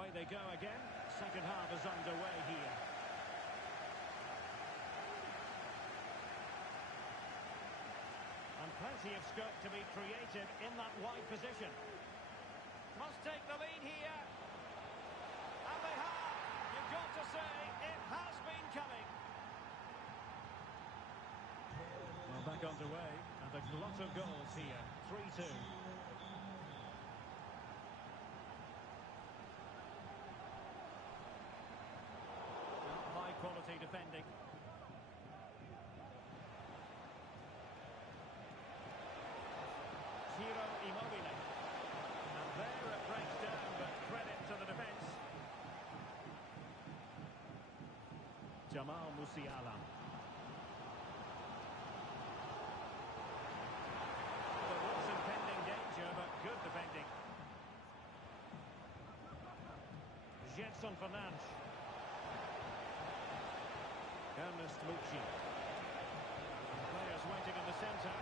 Away they go again. Second half is underway here. And plenty of scope to be creative in that wide position. Must take the lead here. And they have. You've got to say, it has been coming. Well, back underway. And a lot of goals here. 3-2. Quality defending. Ciro Immobile. And there it breaks down, but credit to the defence. Jamal Musiala. There was impending danger, but good defending. Gedson Fernandes. Ernest Mucci. Players waiting in the centre.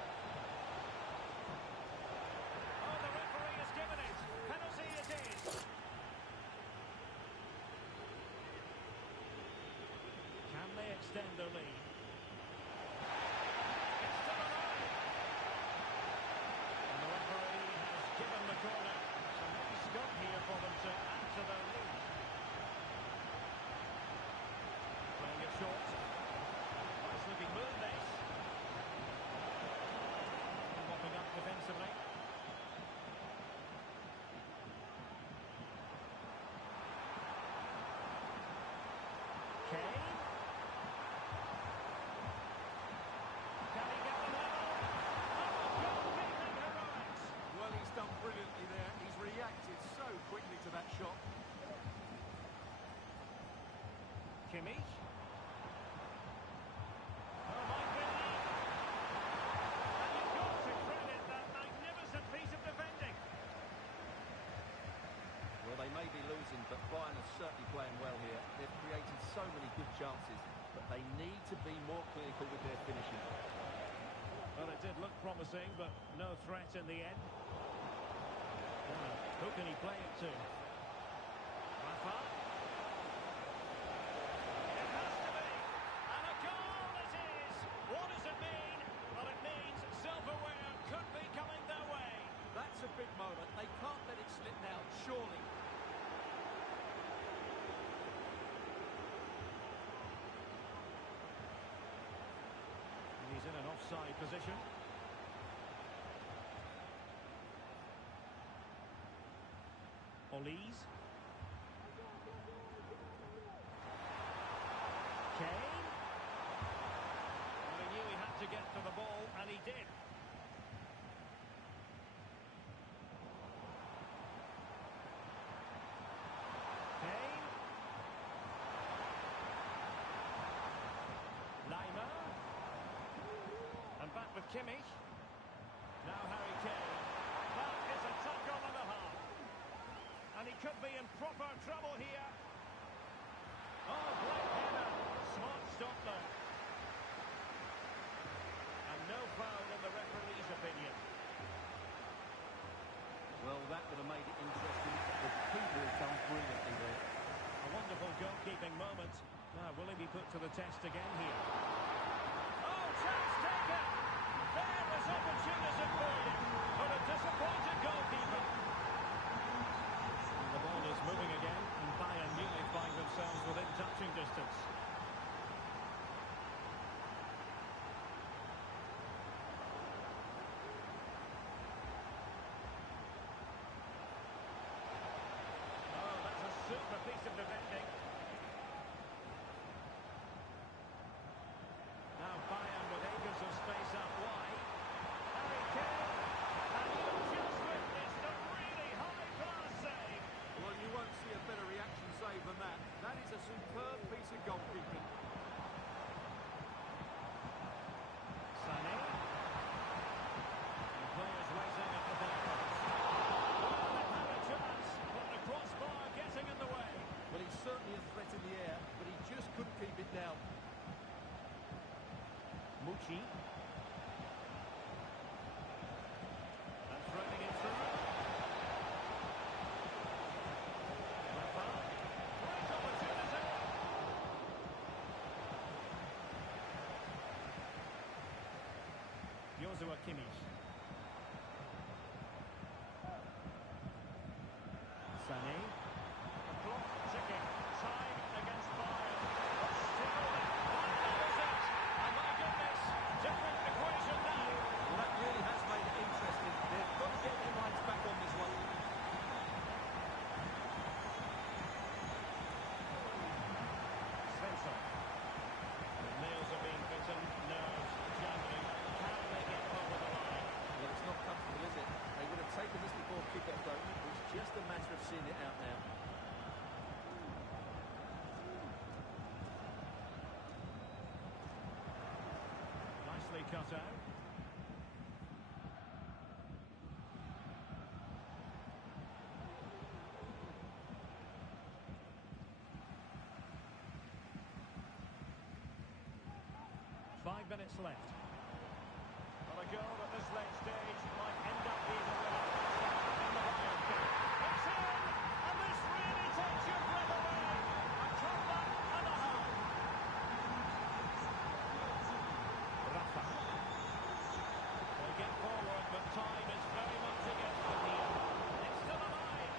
Oh, the referee has given it. Penalty it is. Can they extend their lead? It's still alive. And the referee has given the corner. So maybe scope here for them to add to their lead. Playing it short. Looking move this. Mopping up defensively. Kane. Can he get the level? Oh, goalkeeping heroics. Well, he's done brilliantly there. He's reacted so quickly to that shot. Kimmich. Well, they may be losing, but Bayern are certainly playing well here. They've created so many good chances, but they need to be more clinical with their finishing. Well, it did look promising, but no threat in the end. Who can he play it to? Rafa? It has to be! And a goal it is! What does it mean? Well, it means silverware could be coming their way. That's a big moment. They can't let it slip now, surely. He's in an offside position. Olise. Kane. Well, he knew he had to get to the ball, and he did. Kane. Lima. And back with Kimmich. Now Harry Kane. That is a tackle and a half. And he could be in proper trouble here. Oh, great header. Smart stop though. And no foul in the referee's opinion. Well, that would have made it interesting. The keeper has done brilliantly there. A wonderful goalkeeping moment. Now, will he be put to the test again here? Oh, chance taken! There was opportunity for you, but a disappointed goalkeeper. And the ball is moving again, and Bayern nearly find themselves within touching distance. Oh, that's a super piece of defending. Now Bayern with acres of space out wide. Harry Kane, and you just witnessed a really high-class save. Well, you won't see a better reaction save than that. That is a superb piece of goalkeeping. Sané. And players waiting at the back post. Oh, they had a chance, but the crossbar getting in the way. Well, he's certainly a threat in the air, but he just couldn't keep it down. Mucci. And threading it through. Rafa. Kimmich. Sané. The clock ticking. Time against Bayern. But still, that is it. And my goodness, different equation now. Well, that really has made it interesting. They've got to get their minds back on this one. Svensson. The nails are being bitten, nerves jangling. Can they get over the line? Well, it's not comfortable, is it? They would have taken this before kick-off, though. It's just a matter of seeing it out now. Nicely cut out. Five minutes left. Well, a goal at this late stage might end up being the winner in the Bayern game. It's in! And this really takes your breath away. A comeback and a half. Rafa. They get forward, but time is very much against them here. It's still alive.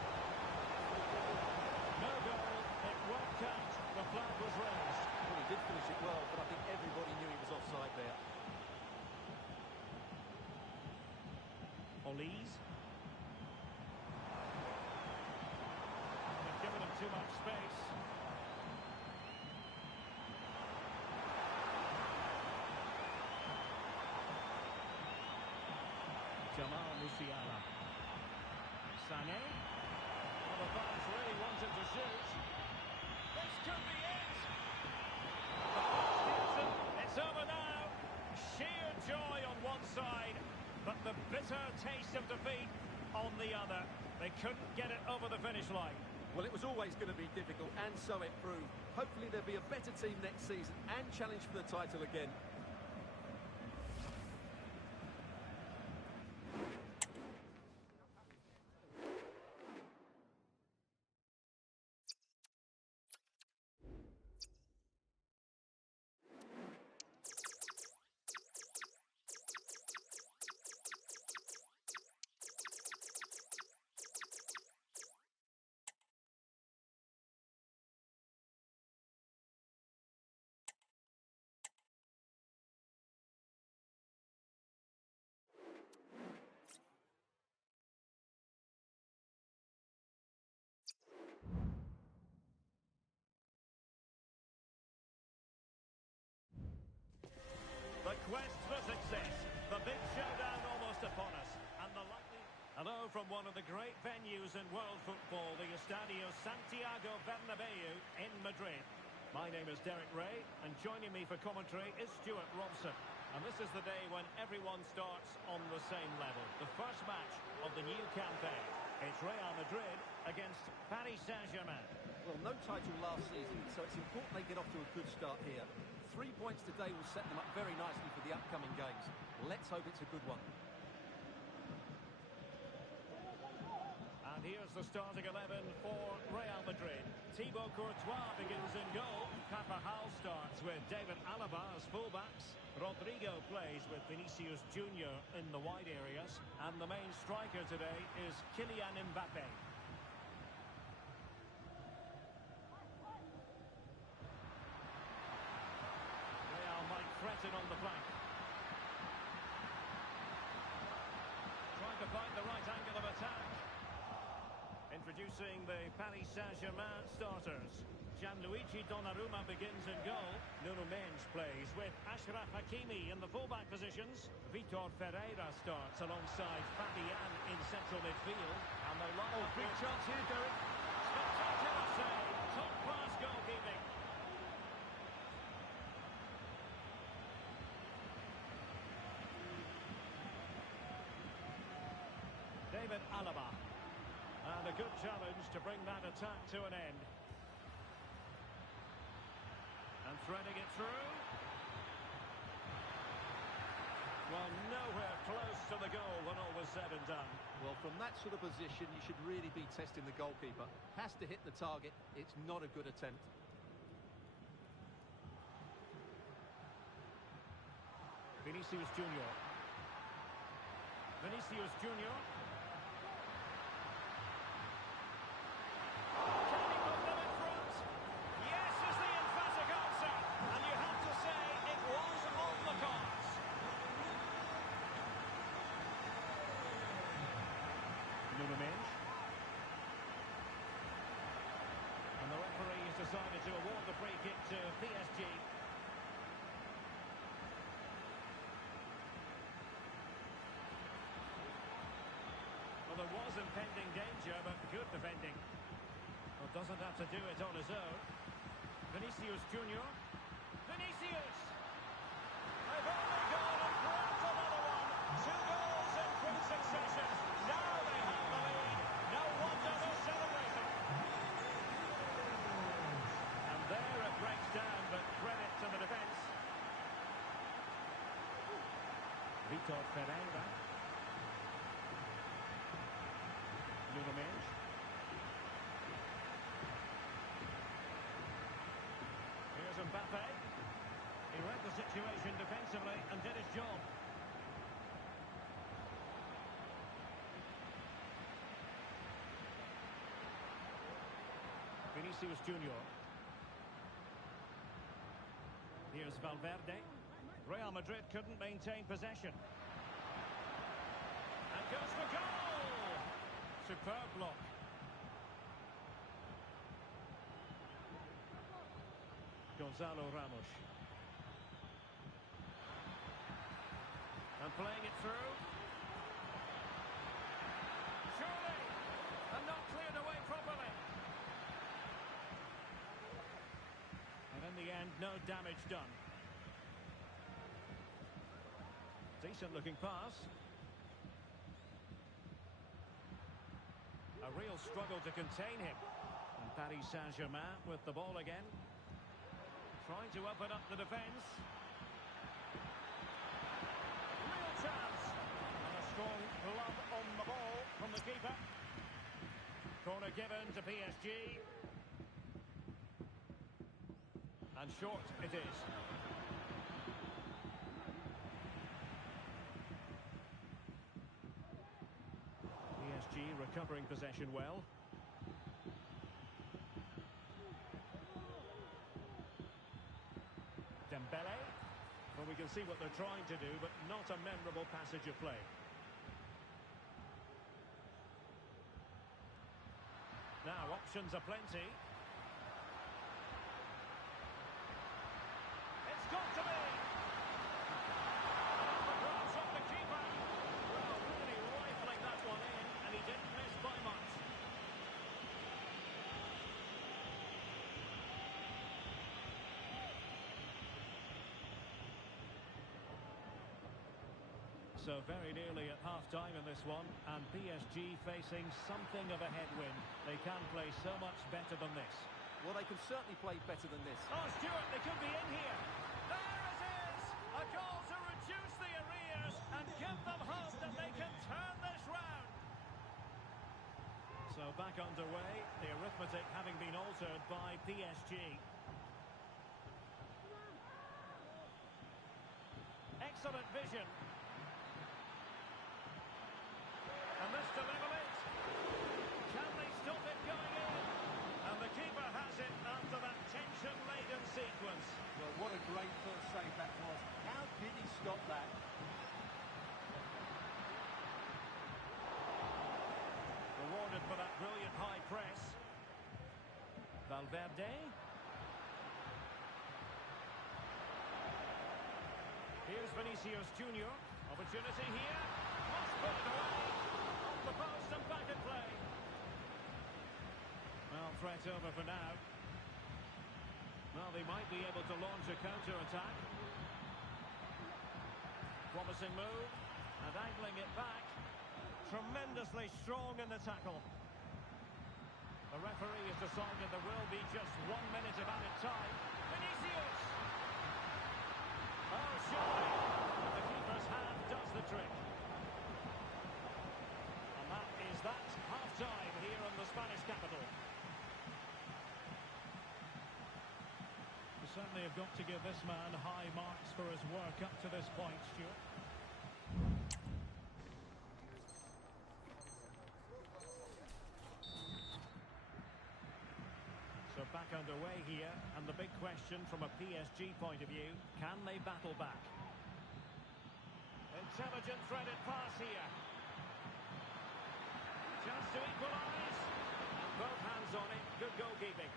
No goal. It won't count. The flag was raised. Well, he did finish it well, but I think everybody knew he was offside there. Olise. They've given him too much space. Jamal Musiala. Sané. Well, the fans really wanted to shoot. This could be it. The first instant, it's over now. Sheer joy on one side, but the bitter taste of defeat on the other. They couldn't get it over the finish line. Well, it was always going to be difficult, and so it proved. Hopefully there'll be a better team next season and challenge for the title again. The quest for success. The big showdown almost upon us. And the likely... Hello from one of the great venues in world football, the Estadio Santiago Bernabeu in Madrid. My name is Derek Ray, and joining me for commentary is Stuart Robson. And this is the day when everyone starts on the same level. The first match of the new campaign. It's Real Madrid against Paris Saint-Germain. Well, no title last season, so it's important they get off to a good start here. 3 points today will set them up very nicely for the upcoming games. Let's hope it's a good one. And here's the starting 11 for Real Madrid. Thibaut Courtois begins in goal. Carvajal starts with David Alaba as fullbacks. Rodrigo plays with Vinicius Junior in the wide areas. And the main striker today is Kylian Mbappe. Real might threaten on the flank. Trying to find the right angle of attack. Introducing the Paris Saint-Germain starters. Gianluigi Donnarumma begins in goal. Nuno Mendes plays with Achraf Hakimi in the fullback positions. Vitor Ferreira starts alongside Fabian in central midfield. And they line up Big chance here, Derek. spectacular save. Top-class goalkeeping. David Alaba. And a good challenge to bring that attack to an end. And threading it through. Well, nowhere close to the goal when all was said and done. Well, from that sort of position, you should really be testing the goalkeeper. Has to hit the target. It's not a good attempt. Vinicius Junior. Vinicius Junior. Can he put them in front? Yes is the emphatic answer. And you have to say it was on the cards. Nuno Mendes. And the referee has decided to award the free kick to PSG. Well, there was impending danger, but good defending. Well, doesn't have to do it on his own. Vinicius Junior. Vinicius! They've only gone and grabbed another one. 2 goals in quick succession. Now they have the lead. No wonder they're celebrating. And there it breaks down, but credit to the defence. Vitor Ferreira. Nuno Mendes. Here's Mbappe. He read the situation defensively and did his job. Vinicius Junior. Here's Valverde. Real Madrid couldn't maintain possession. And goes for goal! Superb block. Gonzalo Ramos. And playing it through. Surely! And not cleared away properly. And in the end, no damage done. Decent looking pass. A real struggle to contain him. And Paris Saint-Germain with the ball again. Trying to open up the defence. Real chance. And a strong glove on the ball from the keeper. Corner given to PSG. And short it is. PSG recovering possession well. Dembele. Well, we can see what they're trying to do, but not a memorable passage of play. Now, options are plenty. It's got to be! And the grabs off the keeper. Well, really rifling that one in, and he didn't miss by much. So very nearly at half-time in this one, and PSG facing something of a headwind. They can play so much better than this. Well, they can certainly play better than this. Oh, Stuart, they could be in here. There it is! A goal to reduce the arrears and give them hope that they can turn this round. So back underway, the arithmetic having been altered by PSG. Excellent vision. And this to level it. Can they stop it going in? And the keeper has it after that tension-laden sequence. Well, what a great first save that was. How did he stop that? Rewarded for that brilliant high press. Valverde. Here's Vinicius Junior. Opportunity here. Must put it away. Off the post and back in play. Well, threat over for now. Well, they might be able to launch a counter-attack. Promising move. And angling it back. Tremendously strong in the tackle. The referee has decided there will be just 1 minute of added time. Vinicius! Oh, surely. The keeper's hand does the trick. And that is that half-time here in the Spanish capital. You certainly have got to give this man high marks for his work up to this point, Stuart. back underway here, and the big question from a PSG point of view, can they battle back? Intelligent threaded pass here. Chance to equalise. Both hands on it, good goalkeeping.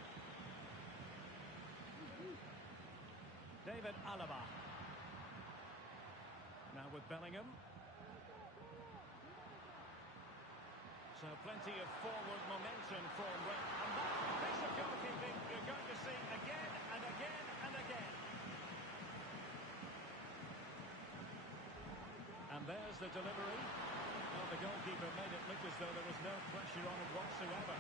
David Alaba. Now with Bellingham. So plenty of forward momentum for him. And that piece of goalkeeping you're going to see again and again and again. And there's the delivery. Well, the goalkeeper made it look as though there was no pressure on him whatsoever.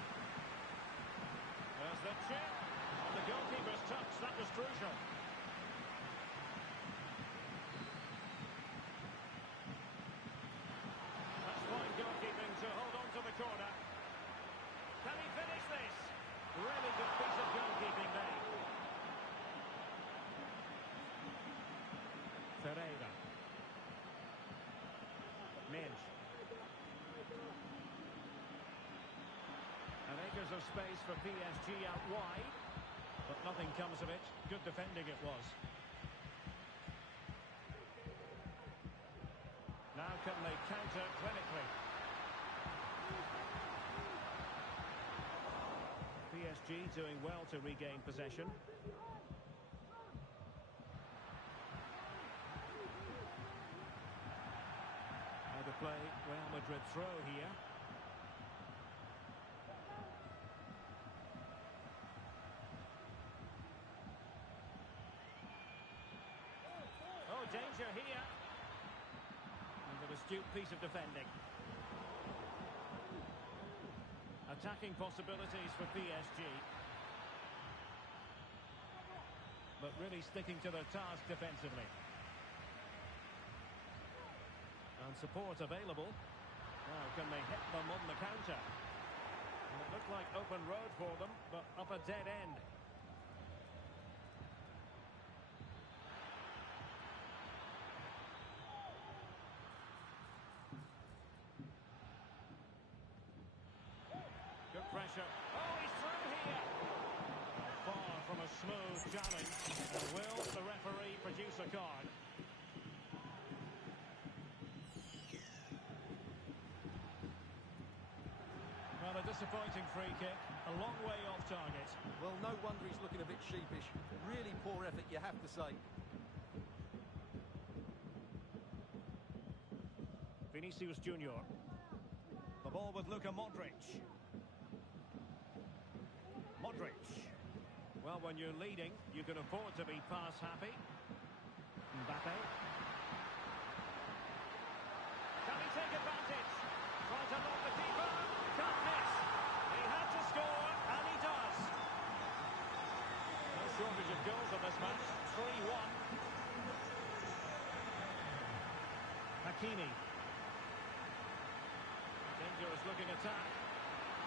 There's the chip. And the goalkeeper's touch, that was crucial. That's fine goalkeeping to hold on to the corner. Can he finish this? Really good piece of goalkeeping there. Ferreira. Midge. And acres of space for PSG out wide. But nothing comes of it. Good defending it was. Now can they counter clinically? PSG doing well to regain possession. How to play Real Madrid throw here. Oh, danger here. And an astute piece of defending. Attacking possibilities for PSG. But really sticking to their task defensively. And support available. Now, can they hit them on the counter? And it looked like open road for them, but up a dead end. Good pressure. Oh, he's through here. Far from a smooth challenge. And will the referee produce a card? Well, a disappointing free kick. A long way off target. Well, no wonder he's looking a bit sheepish. Really poor effort, you have to say. Vinicius Junior. The ball with Luka Modric. Modric. Well, when you're leading, you can afford to be pass happy. Mbappe. Can he take advantage? Trying to lock the keeper. Can't miss. He had to score, and he does. No shortage of goals in this match. 3-1. Hakimi. Dangerous looking attack.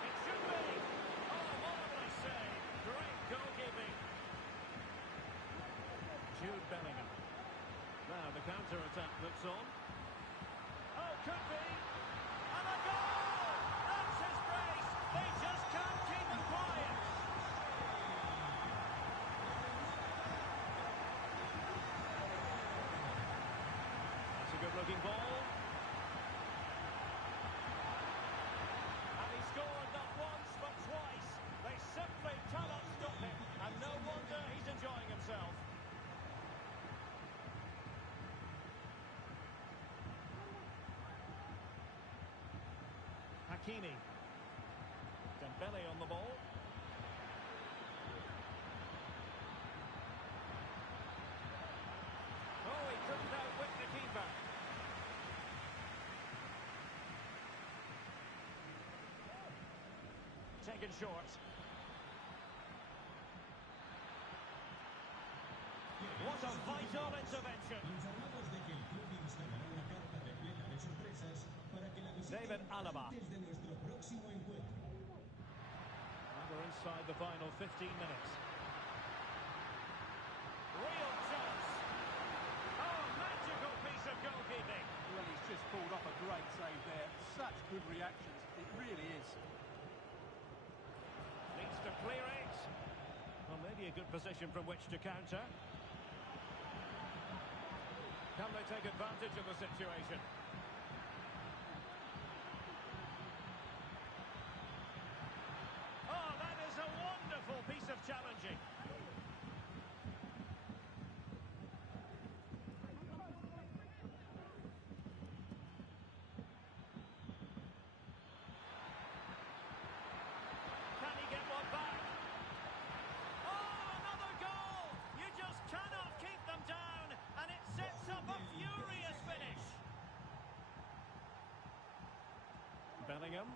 It should be. Oh, marvellous save. Great goalkeeping. Jude Bellingham. Now the counter-attack looks on. Oh, could be. And a goal! That's his brace. They just can't keep him quiet. That's a good-looking ball. And he scored not once, but twice. They simply cannot stop him. And no wonder he's enjoying himself. Hakimi. Dembele on the ball. Oh, he couldn't outwit the keeper. Taken short. What a vital intervention. David Alaba. And we're inside the final 15 minutes. Real chance. Oh, magical piece of goalkeeping. Well, he's just pulled off a great save there. Such good reactions. It really is. Needs to clear it. Well, maybe a good position from which to counter. Can they take advantage of the situation? Oh, that is a wonderful piece of challenging. Can he get one back? Oh, another goal! You just cannot keep them down, and it sets up a furious finish. Bellingham.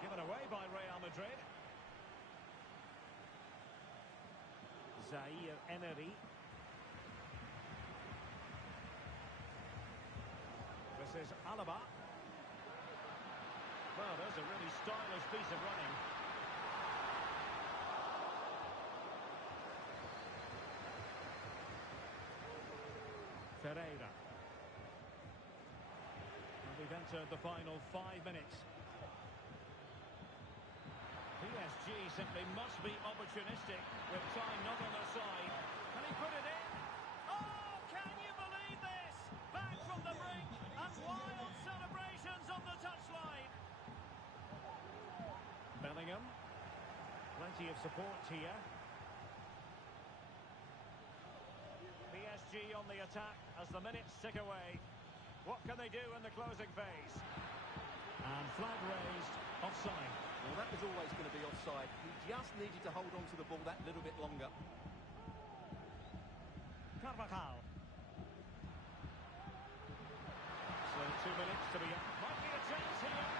Given away by Real Madrid. Zaire Emery. This is Alaba. Well, there's a really stylish piece of running. Ferreira. And we've entered the final 5 minutes. PSG simply must be opportunistic with time not on their side. Can he put it in? Oh, can you believe this? Back from the brink and wild celebrations on the touchline. Bellingham. Plenty of support here. PSG on the attack as the minutes tick away. What can they do in the closing phase? And flag raised, offside. Well, that was always going to be offside. He just needed to hold on to the ball that little bit longer. Carvajal. So 2 minutes to be up. Might be a chance here.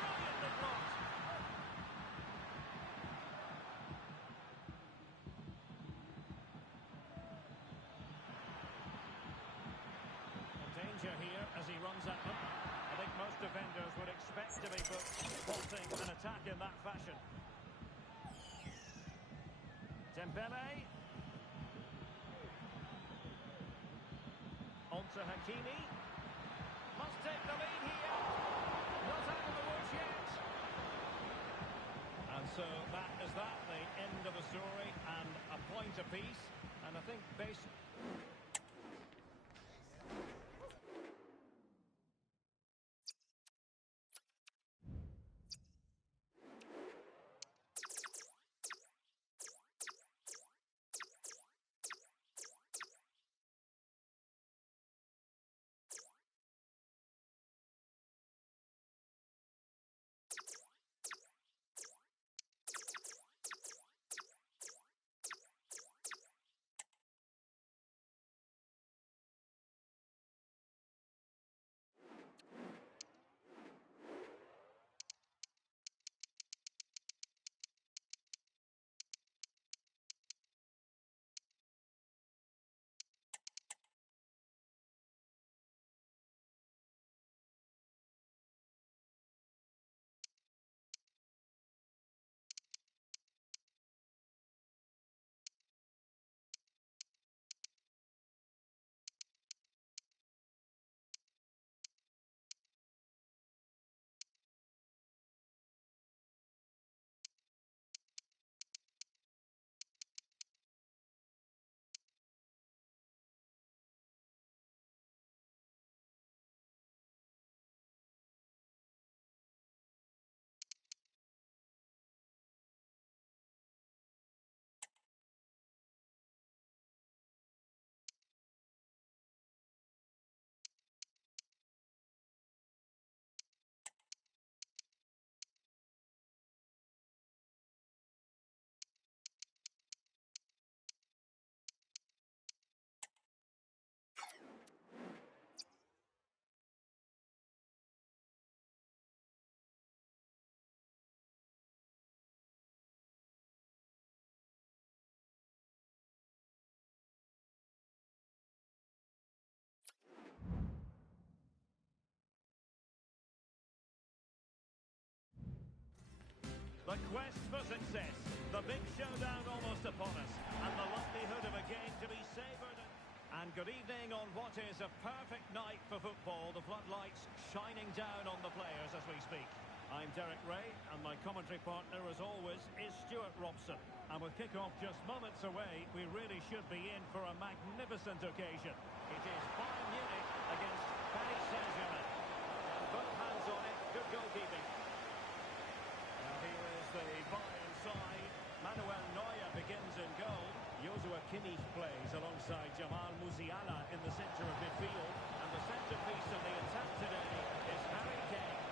Brilliantly blocked. Danger here as he runs at them. I think most defenders would expect to be spotting an attack in that fashion. Dembele. On to Hakimi. Must take the lead here. Not out of the woods yet. And so that is that, the end of the story, and a point apiece. And I think based... The quest for success, the big showdown almost upon us, and the likelihood of a game to be savoured. And good evening on what is a perfect night for football. The floodlights shining down on the players as we speak. I'm Derek Ray, and my commentary partner, as always, is Stuart Robson. And with kick-off just moments away, we really should be in for a magnificent occasion. It is Bayern Munich against Paris Saint-Germain. Both hands on it, good goalkeeping. Now here is the Bayern side. Manuel Neuer begins in goal. Joshua Kimmich plays alongside Jamal Musiala in the centre of midfield. And the centrepiece of the attack today is Harry Kane.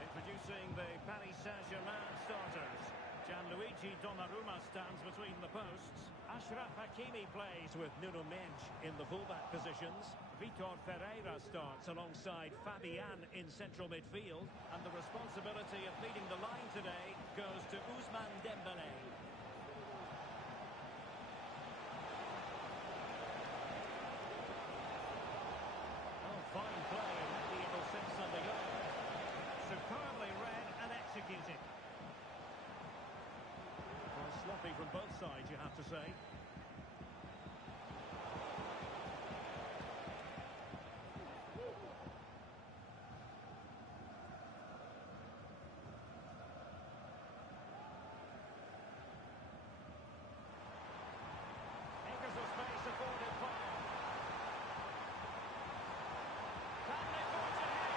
Introducing the Paris Saint-Germain starters. Gianluigi Donnarumma stands between the posts. Achraf Hakimi plays with Nuno Mendes in the fullback positions. Vitor Ferreira starts alongside Fabian in central midfield. And the responsibility of leading the line today goes to Ousmane Dembélé. Oh, fine play, and the able sets on the go. Superbly read and executed. Well, sloppy from both sides, you have to say. Acres of space afforded Bayern. Can they forge ahead?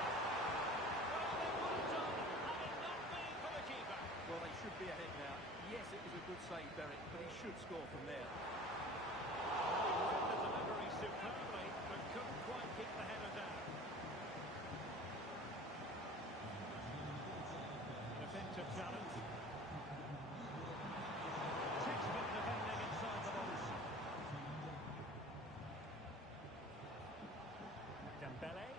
Well, they would have done, had it not been for the keeper. Well, they should be ahead now. Yes, it was a good save, Derek, but he should score from there. He read the delivery superbly, but couldn't quite keep the header down. An effective challenge. Textbook defending inside the box. Dembélé.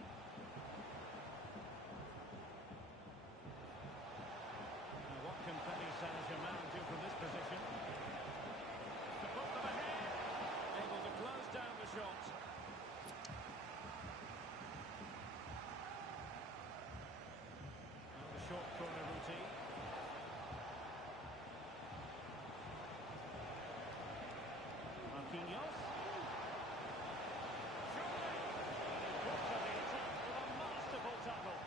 Now what can Paris Saint-Germain do from this position? To put them ahead. Able to close down the shot. Now the short corner routine. Marquinhos. Surely. Put to the attack with a masterful tackle.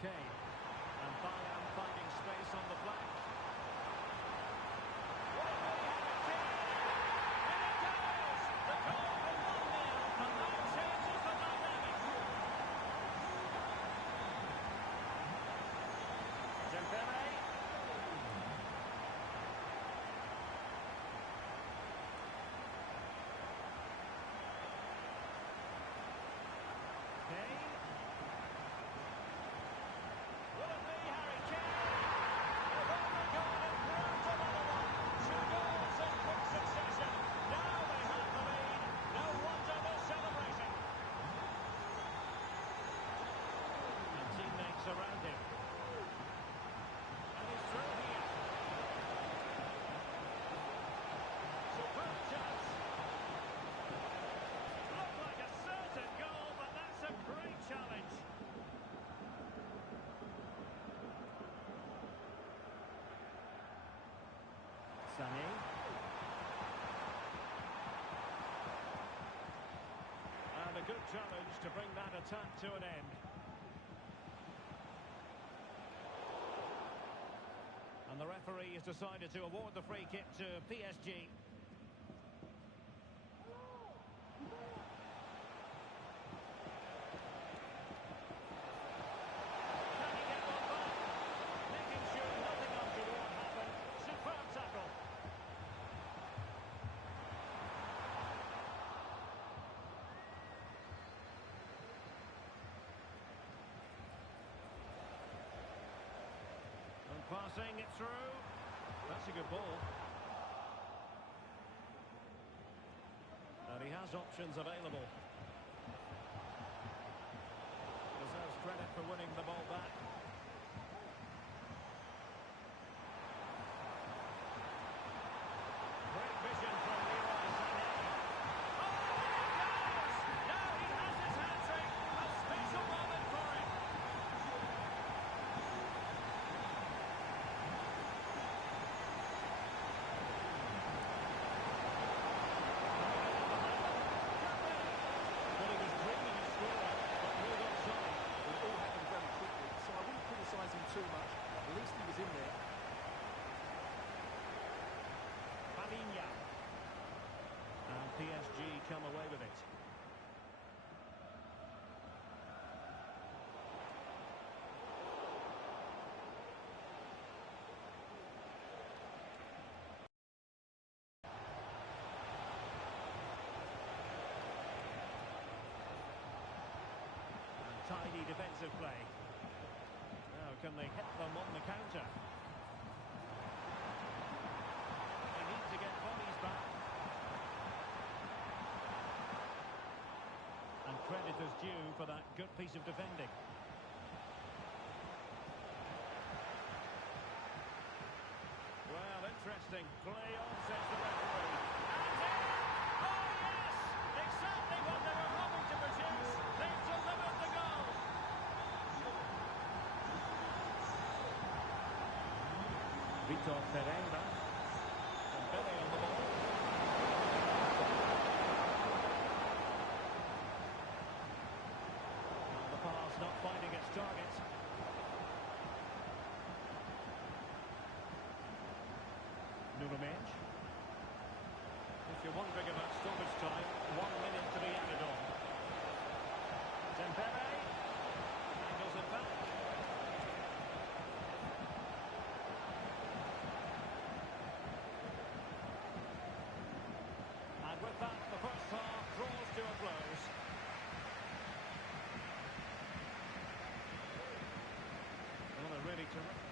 Kane. And Bayern finding space on the flank. Will they have a kick? And it goes! The goal from 1-0, and that changes the dynamic. Dembélé. Kane. Will it be Harry Kane? They've only gone and proved another one. 2 goals in quick succession. Now they have the lead. No wonder they're celebrating. And teammates around him. And he's through here. Superb chance. Looked like a certain goal, but that's a great challenge. Sané. And a good challenge to bring that attack to an end. And the referee has decided to award the free kick to PSG. Can he get one back? Making sure nothing untoward happened. Superb tackle. And passing it through. That's a good ball. And he has options available. Deserves credit for winning the ball back. Great vision from Leroy Sané. Oh, and it goes! Now he has his hat-trick. A special moment for him. defensive play. Now, can they hit them on the counter? They need to get bodies back. And credit is due for that good piece of defending. Well, interesting. Play on, says the referee. And in! Oh, yes! Exactly what they were hoping to produce. They've delivered the goal. Vitor Pereira. And Billy on the ball. And the pass not finding its target. If you're wondering about stoppage time, 1 minute to be added on. Dembele angles it back. And with that, the first half draws to a close. Well, they're really terrific.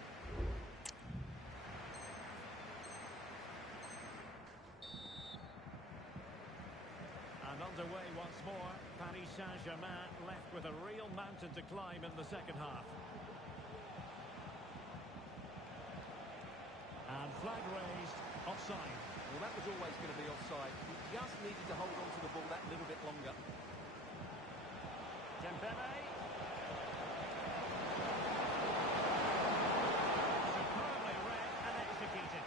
And underway once more, Paris Saint-Germain left with a real mountain to climb in the second half. And flag raised, offside. Well, that was always going to be offside. He just needed to hold on to the ball that little bit longer. Dembele. Superbly read and executed.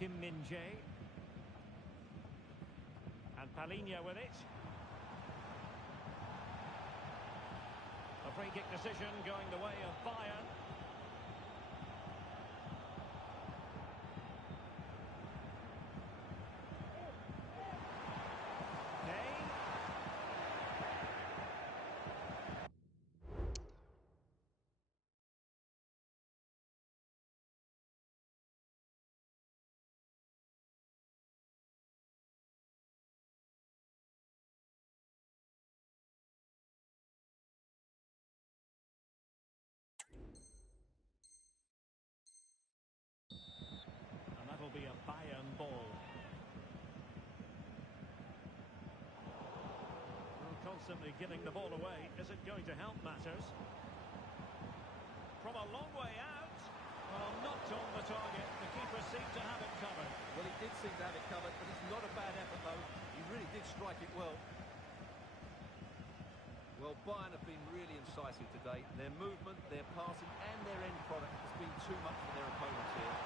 Kim Min-jae. And Palhinha with it. A free kick decision going the way of Bayern. Kane. And that'll be a Bayern ball. Well, constantly giving the ball away isn't going to help matters. From a long way out. Well, not on the target. The keeper seemed to have it covered. Well, he did seem to have it covered, but it's not a bad effort, though. He really did strike it well. Well, Bayern have been really incisive today. Their movement, their passing, and their end product has been too much for their opponents here.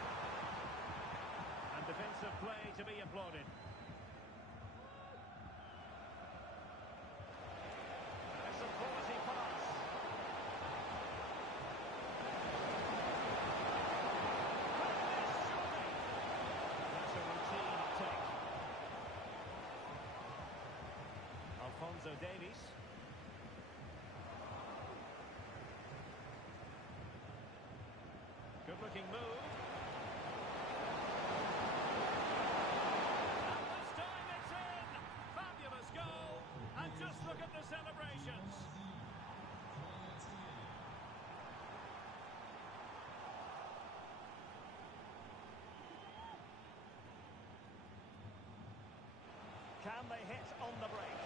And defensive play to be applauded. That's a quality pass. That's a routine take. Alphonso Davies. Good-looking move. And this time it's in! Fabulous goal! And just look at the celebrations. Can they hit on the break?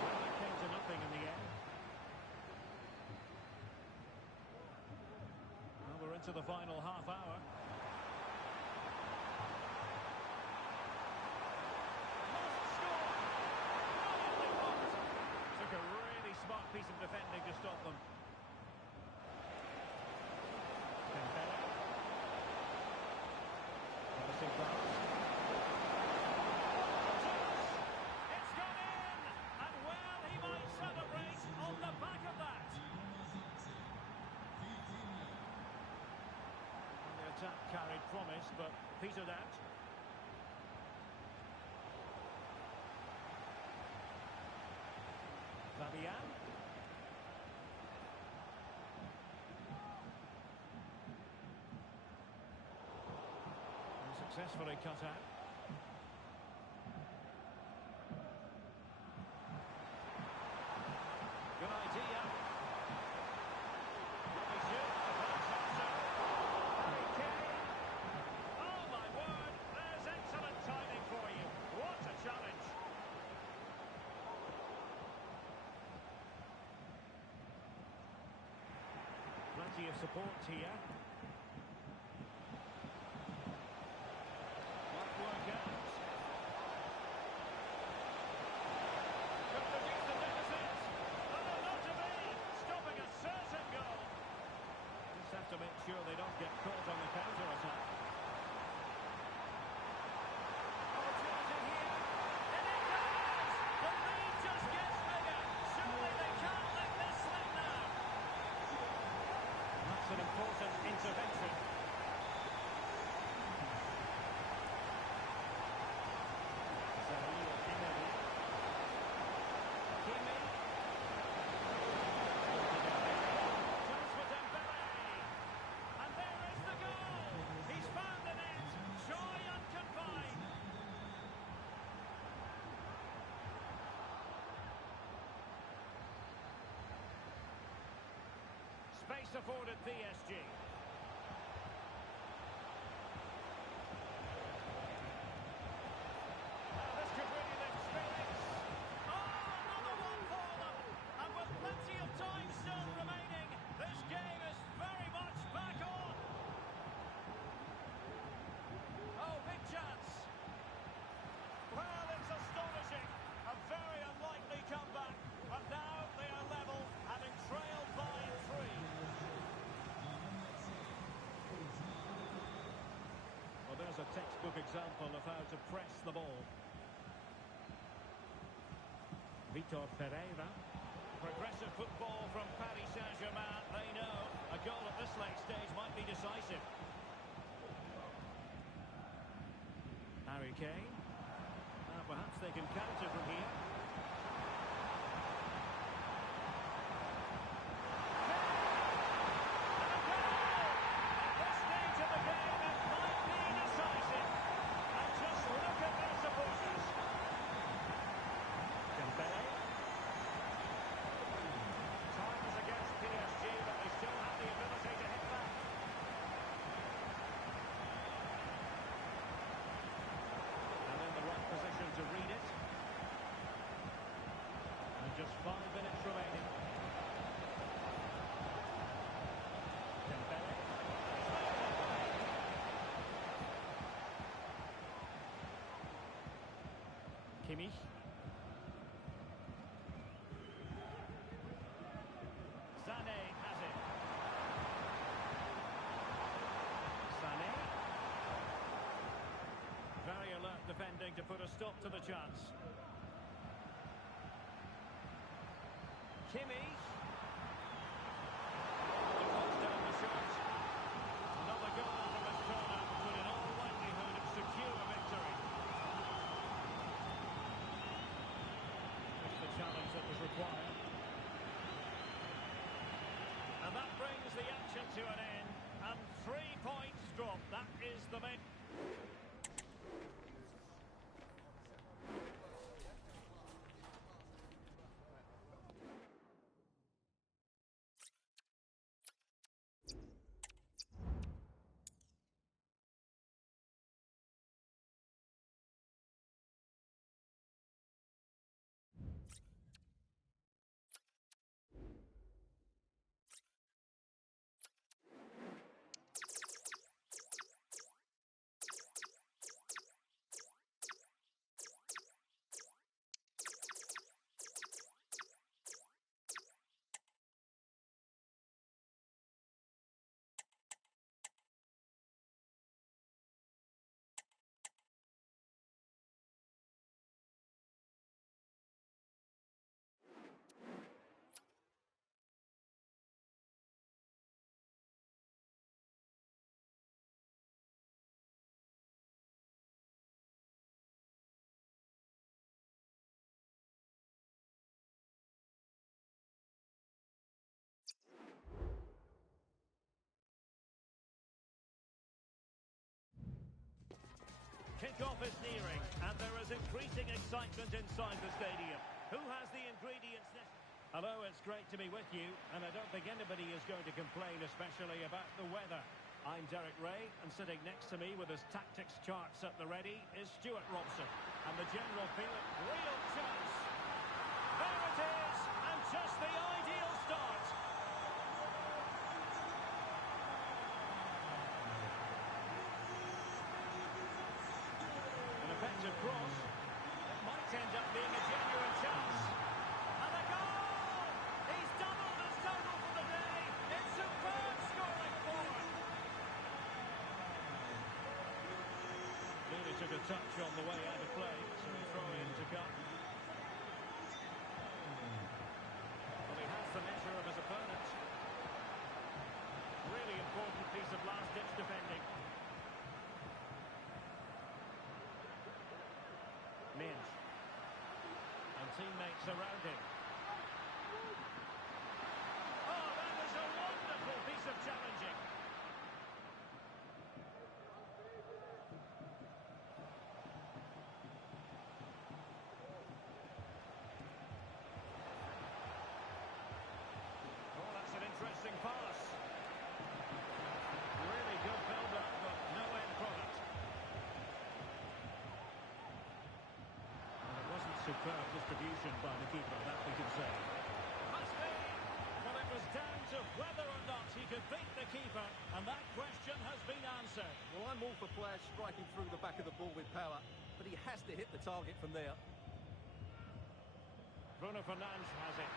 Well, that came to nothing in the end. Well, we're into the final half hour. Must score! Brilliantly blocked. Took a really smart piece of defending to stop them. Dembele. Promising pass. It's gone in! And well, he might celebrate on the back of that. Well, the attack carried promise, but petered out. Fabian. And successfully cut out. plenty of support here. Might work out. Could reduce the deficit. Oh, not to be. Stopping a certain goal. Just have to make sure they don't get caught on the counter-attack. Opportunity here. And it goes! The lead just gets bigger. Surely they can't let this slip now. That's an important intervention. Space afforded PSG. Now this could really lift spirits. Oh, another one for them. And with plenty of time still remaining, this game is very much back on. Oh, big chance. Well, it's astonishing. A very unlikely comeback. And now they are level, having trailed by 3. Well, there's a textbook example of how to press the ball. Vitor Pereira. Progressive football from Paris Saint-Germain. They know a goal at this late stage might be decisive. Harry Kane. Perhaps they can counter from here. Just 5 minutes remaining. Dembele. Kimmich. Sané has it. Sané. Very alert defending to put a stop to the chance. Kimmich. Holds down the shot. Another goal from his corner would in all likelihood secure a victory. Just the challenge that was required. And that brings the action to an end. And 3 points dropped. That is the main... Kick-off is nearing, and there is increasing excitement inside the stadium. Who has the ingredients necessary? Hello, it's great to be with you, and I don't think anybody is going to complain, especially about the weather. I'm Derek Ray, and sitting next to me with his tactics charts at the ready is Stuart Robson. And the general feeling, real chance. There it is, and just the ideal start. deflected cross. It might end up being a genuine chance. And a goal! He's doubled his total for the day. It's superb scoring forward. Nearly took a touch on the way out of play, so a throw in to come. Well, he has the measure of his opponent. Really important piece of last-ditch defending. Minge. And teammates around him. Oh, that was a wonderful piece of challenging. Oh, that's an interesting pass. Really good build-up, but no end product. And it wasn't superb distribution by the keeper, that we can say. Must be! Well, it was down to whether or not he could beat the keeper, and that question has been answered. Well, I'm all for players striking through the back of the ball with power, but he has to hit the target from there. Bruno Fernandes has it.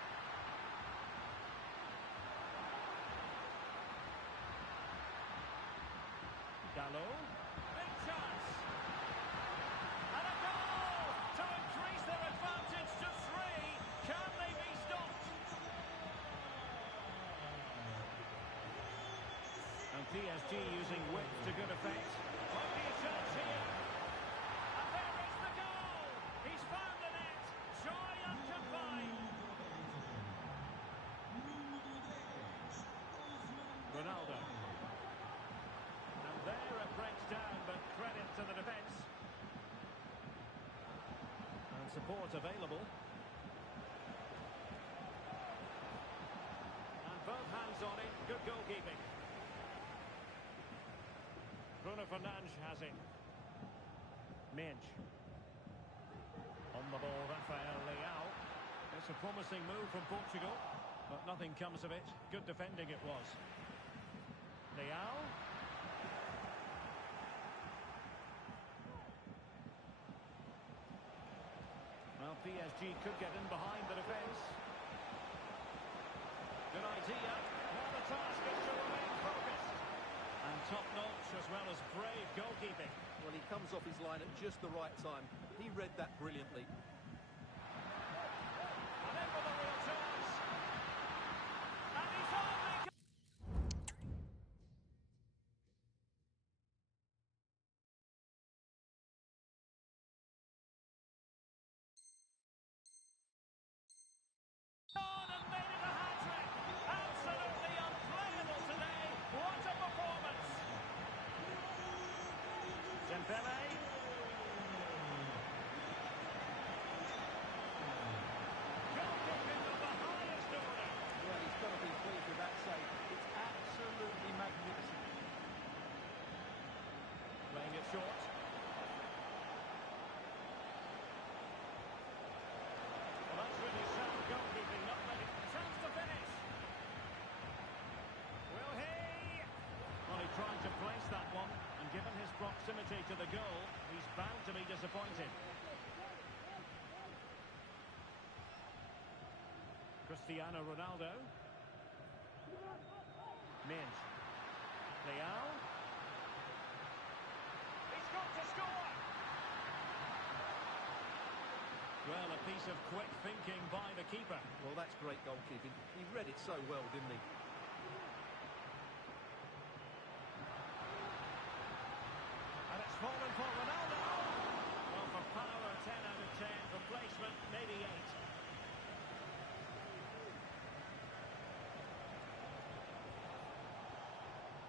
Gallo. Big chance. And a goal to increase their advantage to 3. Can they be stopped? And PSG using width to good effect. Might be a chance here. And there is the goal. He's found the net. Joy unconfined. Ronaldo. And there it breaks down, but credit to the defence. And support available. And both hands on it. Good goalkeeping. Bruno Fernandes has it. Minge. On the ball, Rafael Leao. It's a promising move from Portugal, but nothing comes of it. Good defending it was. Leao. Well, PSG could get in behind the defence. Good idea. Now the task is to remain focused. And top-notch as well as brave goalkeeping. Well, he comes off his line at just the right time. He read that brilliantly. And in with a real chance. And he's only... on and made it a hat-trick. Absolutely unplayable today. What a performance. Dembele. Goalkeeping of the highest order. Well, he's got to be pleased with that save. It's absolutely magnificent. Playing it short. Well, that's really sound goalkeeping, not letting chance to finish. Will he? Well, he tried to place that one, and given his proximity to the goal, he's bound to be disappointed. Cristiano Ronaldo. Minge. Leao. He's got to score! Well, a piece of quick thinking by the keeper. Well, that's great goalkeeping. He read it so well, didn't he? And it's fallen for Ronaldo. Well, for power, 10 out of 10. For placement, maybe 8.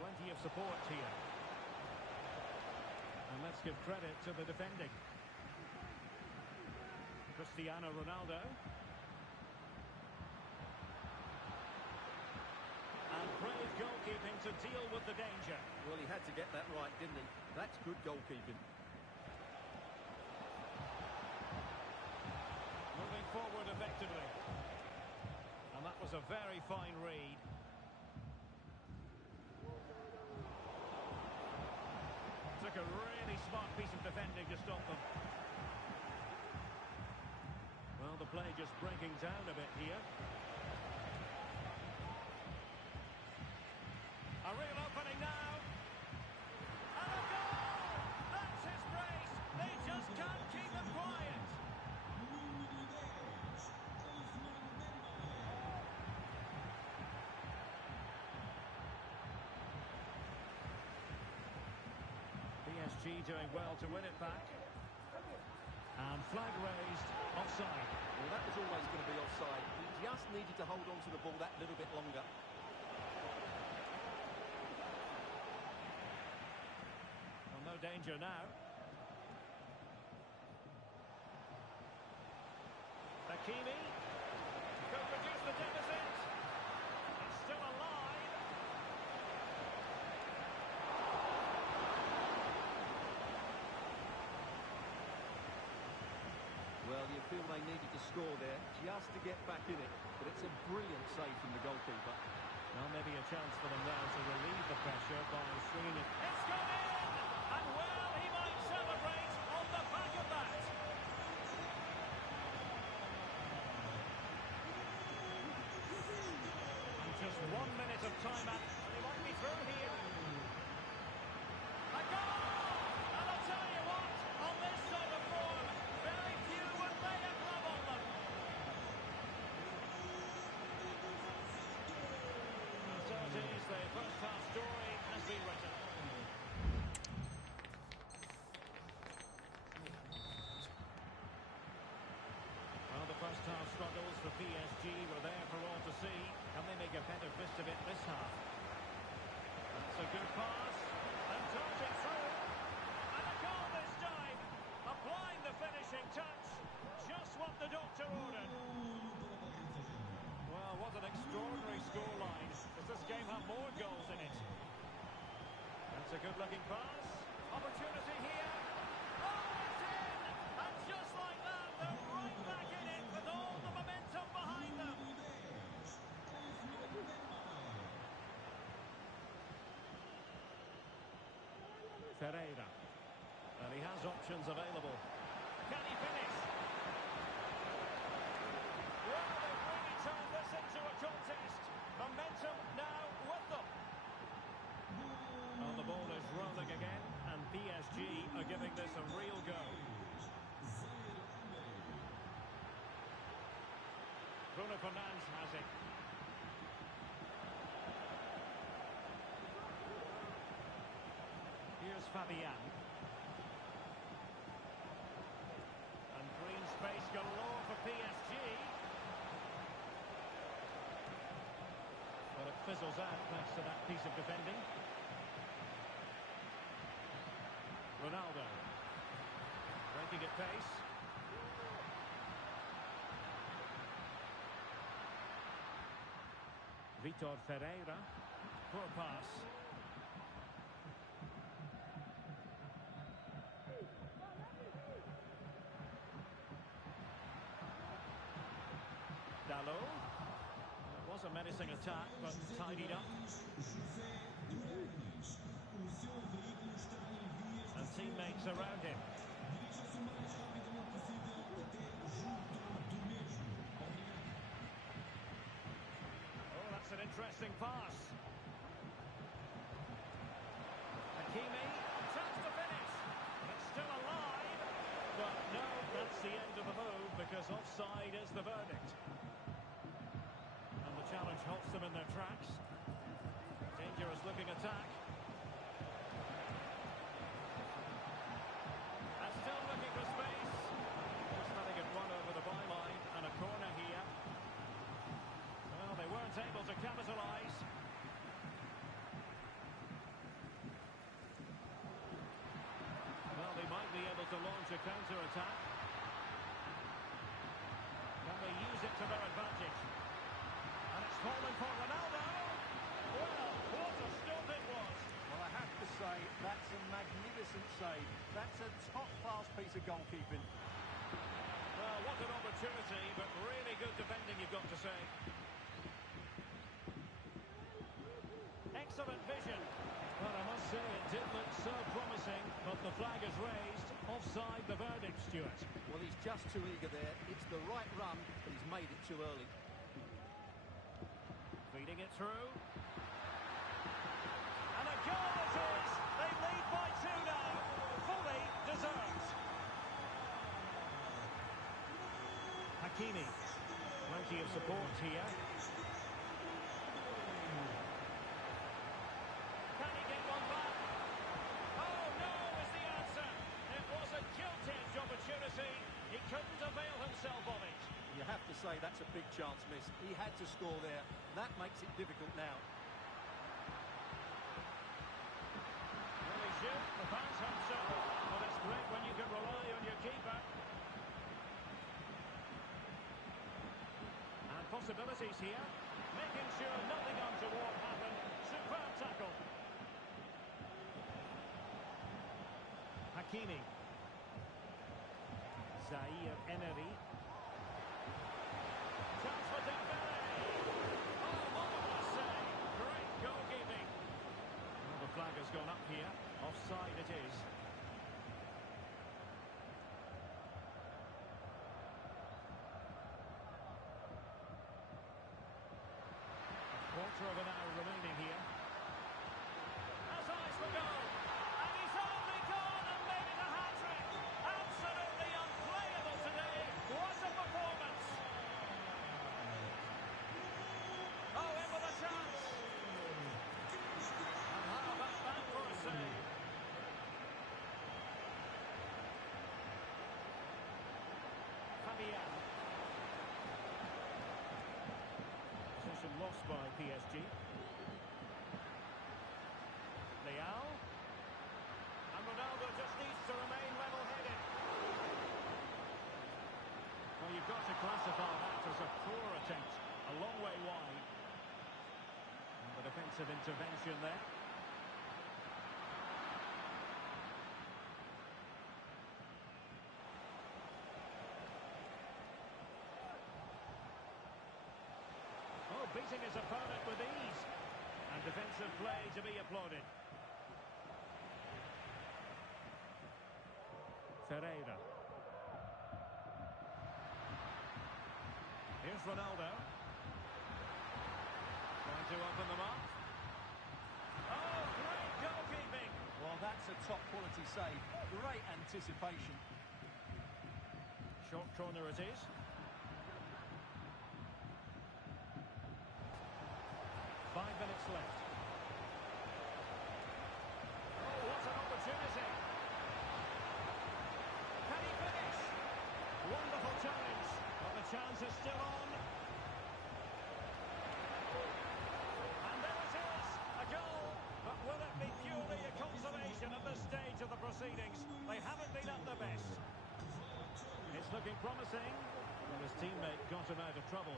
Plenty of support here. And let's give credit to the defending. Cristiano Ronaldo. And brave goalkeeping to deal with the danger. Well, he had to get that right, didn't he? That's good goalkeeping. Moving forward effectively. And that was a very fine read. Took a really smart piece of defending to stop them. just breaking down a bit here. A real opening now. And a goal! That's his brace. They just can't keep it quiet. PSG doing well to win it back. And flag raised, offside. Well, that was always going to be offside. He just needed to hold on to the ball that little bit longer. Well, no danger now. Hakimi could reduce the deficit. It's still alive. Well, you feel they needed to score there just to get back in it. But it's a brilliant save from the goalkeeper. Well, maybe a chance for them now to relieve the pressure by swinging it. It's gone in! And well, he might celebrate on the back of that. And just 1 minute of time out. They might be through here. A goal! And I'll tell you what, on this sort of form, very few would lay a glove on them. And so it is, the first half story has been written. Well, the first half struggles for PSG were there for all to see. Can they make a better fist of it this half? That's a good pass. And darting through. And a goal this time. Applying the finishing touch. Just what the doctor ordered. Well, what an extraordinary scoreline. Does this game have more goals in it? That's a good-looking pass. Opportunity here. Oh, it's in! And just like that, they're right back in it with all the momentum behind them. Ferreira. And he has options available. Can he finish? Well, they've really turned this into a contest. Momentum now with them. Well, the ball is rolling again, and PSG are giving this a real go. Bruno Fernandes has it. Here's Fabian. And green space galore for PSG. But it fizzles out thanks to that piece of defending. Ronaldo. Breaking at pace. Vitor Ferreira. Poor pass. Dalot. It was a menacing attack, but tidied up. And teammates around him. Oh, that's an interesting pass. Hakimi, chance to finish. It's still alive. But no, that's the end of the move because offside is the verdict. And the challenge halts them in their tracks. Dangerous looking attack. And still looking for space. Just letting it run over the byline and a corner here. Well, they weren't able to capitalise. Well, they might be able to launch a counter-attack. Can they use it to their advantage? And it's fallen for Ronaldo. Well, what a stop it was. Well, I have to say, that's a magnificent save. That's a top-class piece of goalkeeping. Well, what an opportunity, but really good defending, you've got to say. Excellent vision. Well, I must say it did look so promising, but the flag is raised. Offside the verdict, Stuart. Well, he's just too eager there. It's the right run, but he's made it too early. Feeding it through. And a goal it is! They lead by two now. Fully deserved. Hakimi. Plenty of support here. Can he get one back? Oh, no is the answer. It was a gilt-edged opportunity. He couldn't avail himself of it. You have to say that's a big chance missed. He had to score there. That makes it difficult now. Will he shoot? The fans hope so. Well, it's great when you can rely on your keeper. And possibilities here. Making sure nothing untoward happened. Superb tackle. Hakimi. Zaire Emery. Chance for Dembele. Oh, marvellous save. Great goalkeeping. Well, the flag has gone up here. Offside it is. Quarter of an hour remaining here. Has eyes for goal. And he's only gone and made it a hat-trick. Absolutely unplayable today. What a performance. Oh, in with a chance. And how about that for a save? Fabian. Possession lost by PSG. Leao. And Ronaldo just needs to remain level-headed. Well, you've got to classify that as a poor attempt. A long way wide. And the defensive intervention there. Oh, beating his opponent with ease. And defensive play to be applauded. Ferreira. Here's Ronaldo. Trying to open them up. Oh, great goalkeeping. Well, that's a top-quality save. Great anticipation. Short corner it is. 5 minutes left. Oh, what an opportunity. Can he finish? Wonderful challenge. But the chance is still on. And there it is. A goal. But will it be purely a consolation at this stage of the proceedings? They haven't been at their best. It's looking promising. And his teammate got him out of trouble.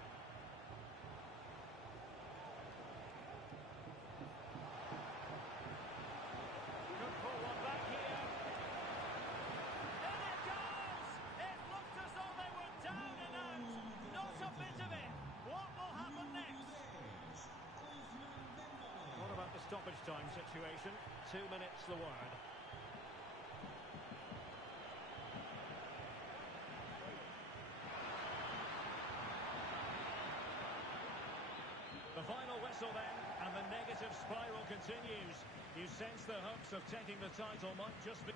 Stoppage time situation. 2 minutes the word. The final whistle then, and the negative spiral continues. You sense the hopes of taking the title might just be...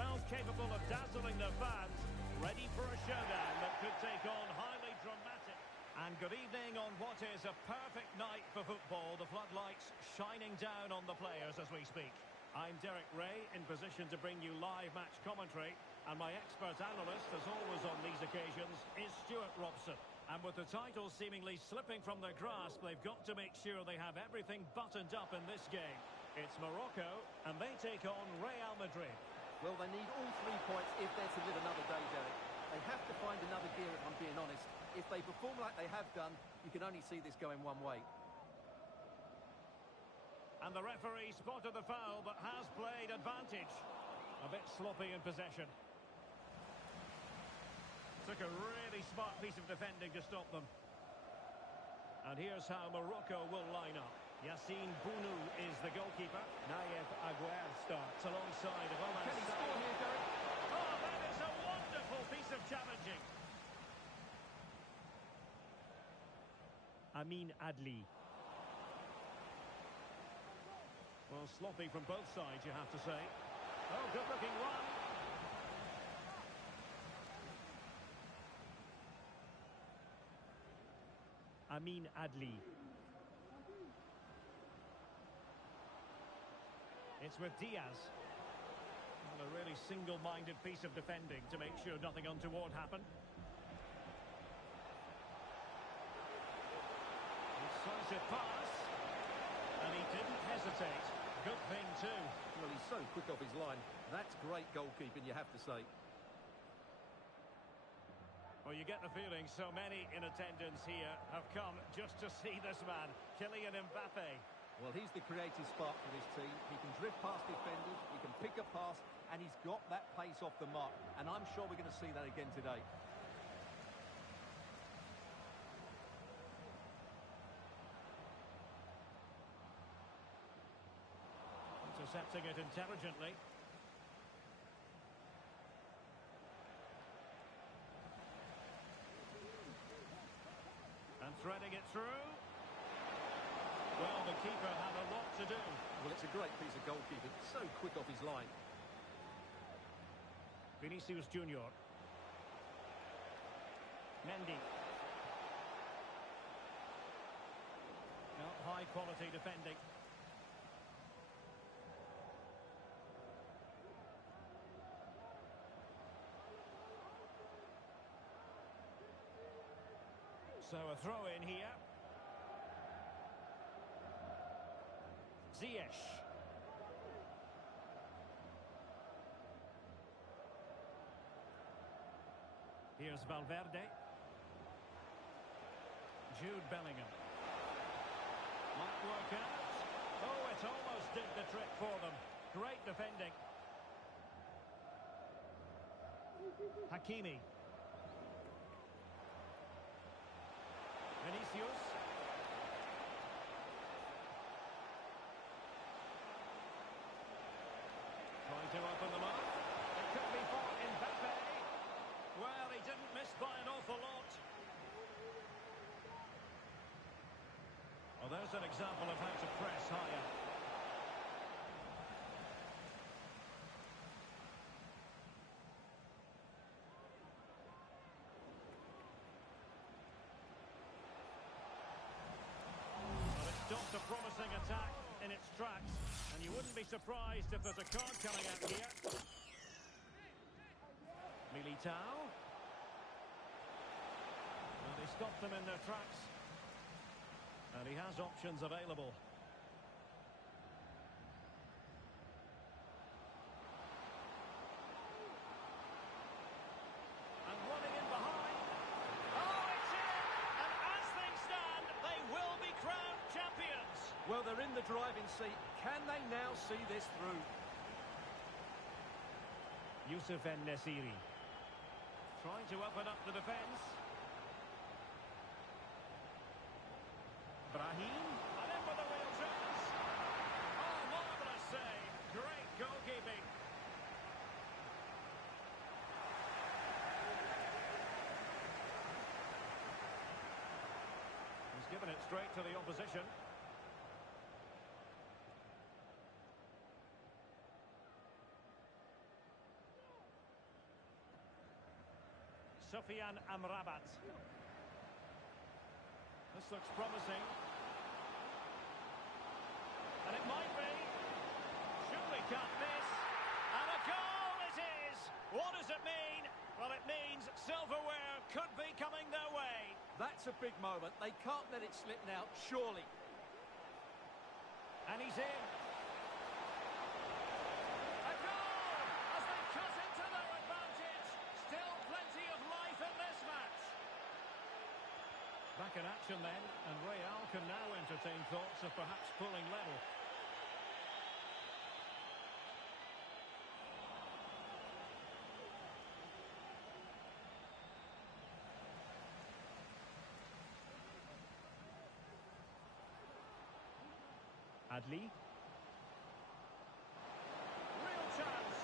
well capable of dazzling their fans, ready for a showdown that could take on highly dramatic. And good evening on what is a perfect night for football. The floodlights shining down on the players as we speak. I'm Derek Ray, in position to bring you live match commentary. And my expert analyst, as always on these occasions, is Stuart Robson. And with the title seemingly slipping from their grasp, they've got to make sure they have everything buttoned up in this game. It's Morocco, and they take on Real Madrid. Well, they need all 3 points if they're to live another day, Derek. They have to find another gear, if I'm being honest. If they perform like they have done, you can only see this going one way. And the referee spotted the foul, but has played advantage. A bit sloppy in possession. Took a really smart piece of defending to stop them. And here's how Morocco will line up. Yassine Bounou is the goalkeeper. Naïef Aguer starts alongside Romain. Can he score here, Derek? Oh, that is a wonderful piece of challenging. Amin Adli. Well, sloppy from both sides, you have to say. Oh, good-looking run. Amin Adli. It's with Diaz. And a really single-minded piece of defending to make sure nothing untoward happened. Decisive pass. And he didn't hesitate. Good thing, too. Well, he's so quick off his line. That's great goalkeeping, you have to say. Well, you get the feeling so many in attendance here have come just to see this man, Kylian Mbappe. Well, he's the creative spark for this team. He can drift past defenders, he can pick a pass, and he's got that pace off the mark. And I'm sure we're going to see that again today. Intercepting it intelligently. And threading it through. Well, the keeper had a lot to do. Well, it's a great piece of goalkeeping. So quick off his line. Vinicius Junior. Mendy. Well, high quality defending. So a throw in here. Ziyech. Here's Valverde. Jude Bellingham. Might work out. Oh, it almost did the trick for them. Great defending. Hakimi. Vinicius. Trying to open them up. It could be for Mbappe. Well, he didn't miss by an awful lot. Well, there's an example of how to press higher. Stopped a promising attack in its tracks, and you wouldn't be surprised if there's a card coming out here. Militao. Well, they stopped them in their tracks, and he has options available. And running in behind. Oh, it's in! And as things stand, they will be crowned champions. Well, they're in the driving seat. Can they now see this through? Youssef En-Nesyri trying to open up the defence. Brahim, and in with a real chance. Oh, marvellous save. Great goalkeeping. He's given it straight to the opposition. Sufyan Amrabat. This looks promising. And it might be. Surely can't miss. And a goal it is! What does it mean? Well, it means silverware could be coming their way. That's a big moment. They can't let it slip now, surely. And he's in. A goal! As they cut into their advantage. Still plenty of life in this match. Back in action then, and Real can now entertain thoughts of perhaps pulling level. Adli. Real chance.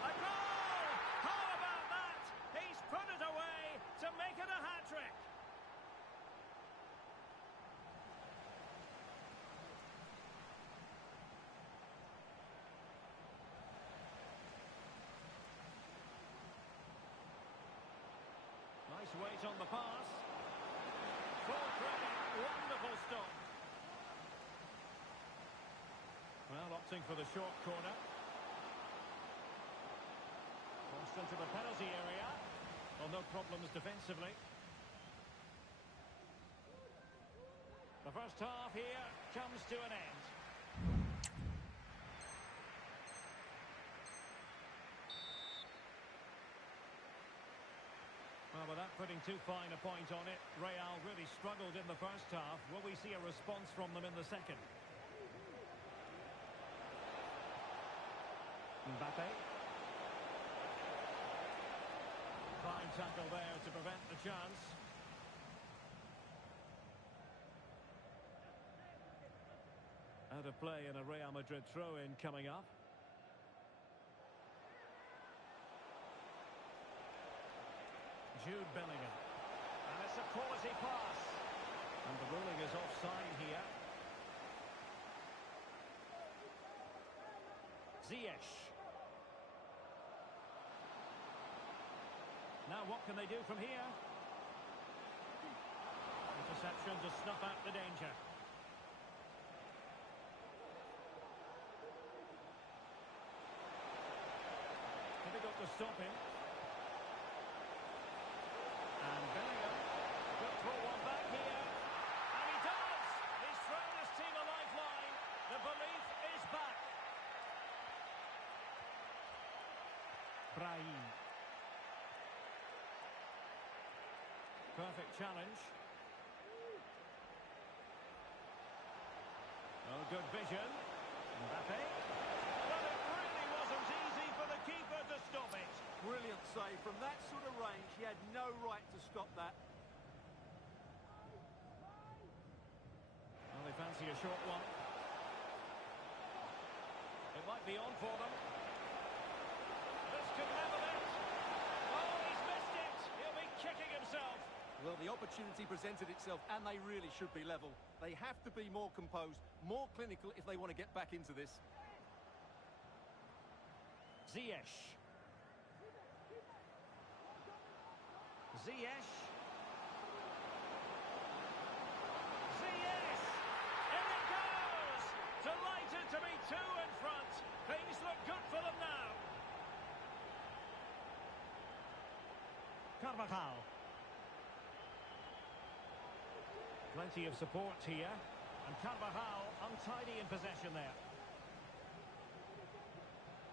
A goal! How about that? He's put it away to make it a hat-trick. Nice weight on the pass. Full credit. Wonderful stop. Well, opting for the short corner. Crossed into the penalty area. Well, no problems defensively. The first half here comes to an end. Well, without putting too fine a point on it, Real really struggled in the first half. Will we see a response from them in the second? Mbappe. Fine tackle there to prevent the chance. Out of play and a Real Madrid throw-in coming up. Jude Bellingham. And it's a quality pass. And the ruling is offside here. Ziyech. Now what can they do from here? Interception to snuff out the danger. Difficult to stop him. And Bellingham could throw one back here. And he does! He's thrown his team a lifeline. The belief is back. Brahim. Perfect challenge. Oh, good vision. Mbappe. Well, it really wasn't easy for the keeper to stop it. Brilliant save. From that sort of range, he had no right to stop that. Well, they fancy a short one. It might be on for them. This could level it. Oh, he's missed it. He'll be kicking himself. Well, the opportunity presented itself, and they really should be level. They have to be more composed, more clinical if they want to get back into this. Ziyech. Ziyech. Ziyech! In it goes! Delighted to be two in front. Things look good for them now. Carvajal. Plenty of support here. And Carvajal untidy in possession there.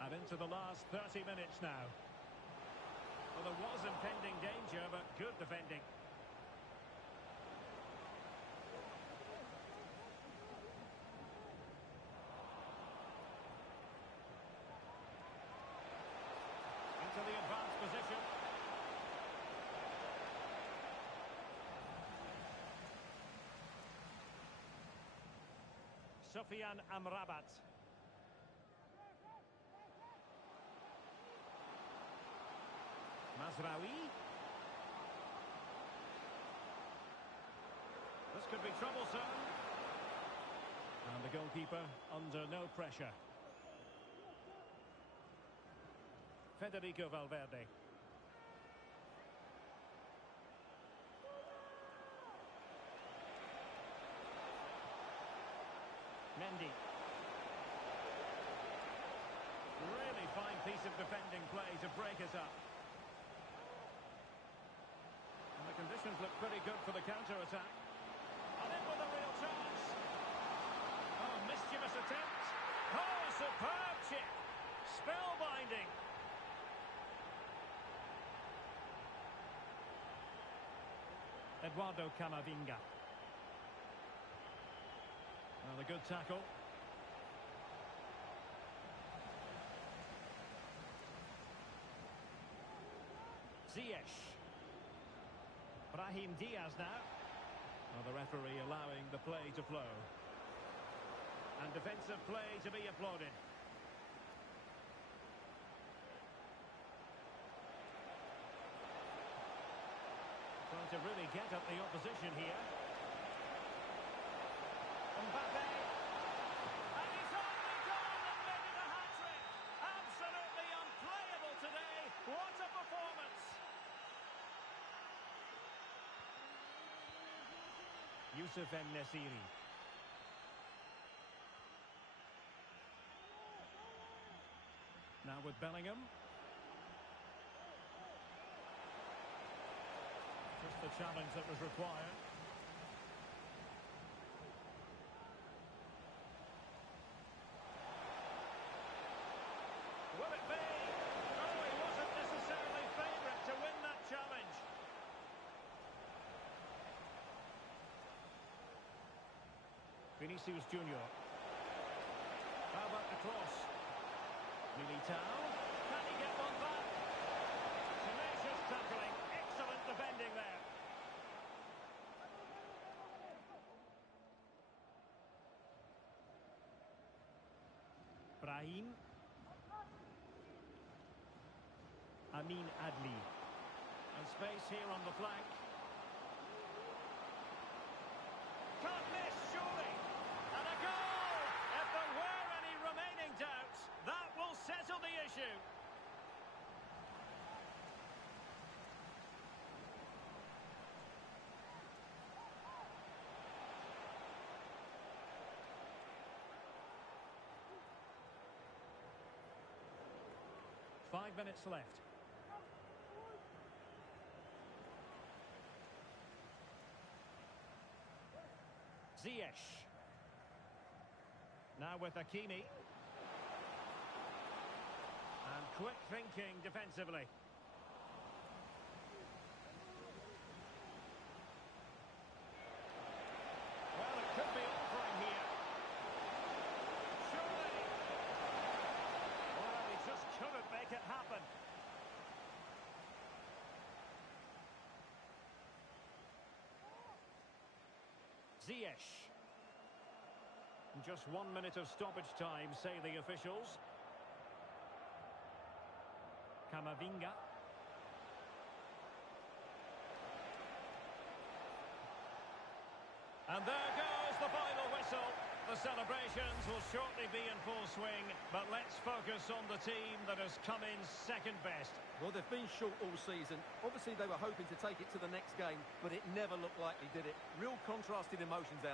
And into the last 30 minutes now. Well, there was impending danger, but good defending. Into the advanced position. Sufyan Amrabat. Mazraoui. This could be troublesome. And the goalkeeper under no pressure. Federico Valverde. Mendy. Really fine piece of defending play to break us up. And the conditions look pretty good for the counter-attack. And in with a real chance. Oh, mischievous attempt. Oh, superb chip. Spellbinding. Eduardo Camavinga. Well, a good tackle. Ziyech. Brahim Diaz now. Well, the referee allowing the play to flow. And defensive play to be applauded. Trying to really get at the opposition here. Mbappe. And he's only gone and made it a hat-trick. Absolutely unplayable today. What a performance. Youssef En-Nesyri. Now with Bellingham. Just the challenge that was required. Will it be? Oh, he wasn't necessarily favourite to win that challenge. Vinicius Junior. How about the cross? Militao. Can he get one back? Tenacious tackling. Excellent defending there. Brahim. Amin Adli. And space here on the flank. Can't miss, surely. And a goal! If there were any remaining doubts, that will settle the issue. Five minutes left. Ziyech. Now with Hakimi. And quick thinking defensively. Well, it could be all for him here. Surely. Well, he just couldn't make it happen. Ziyech. Just 1 minute of stoppage time, say the officials. Camavinga. And there goes the final whistle. The celebrations will shortly be in full swing, but let's focus on the team that has come in second best. Well, they've been short all season. Obviously, they were hoping to take it to the next game, but it never looked likely, did it? Real contrasted emotions out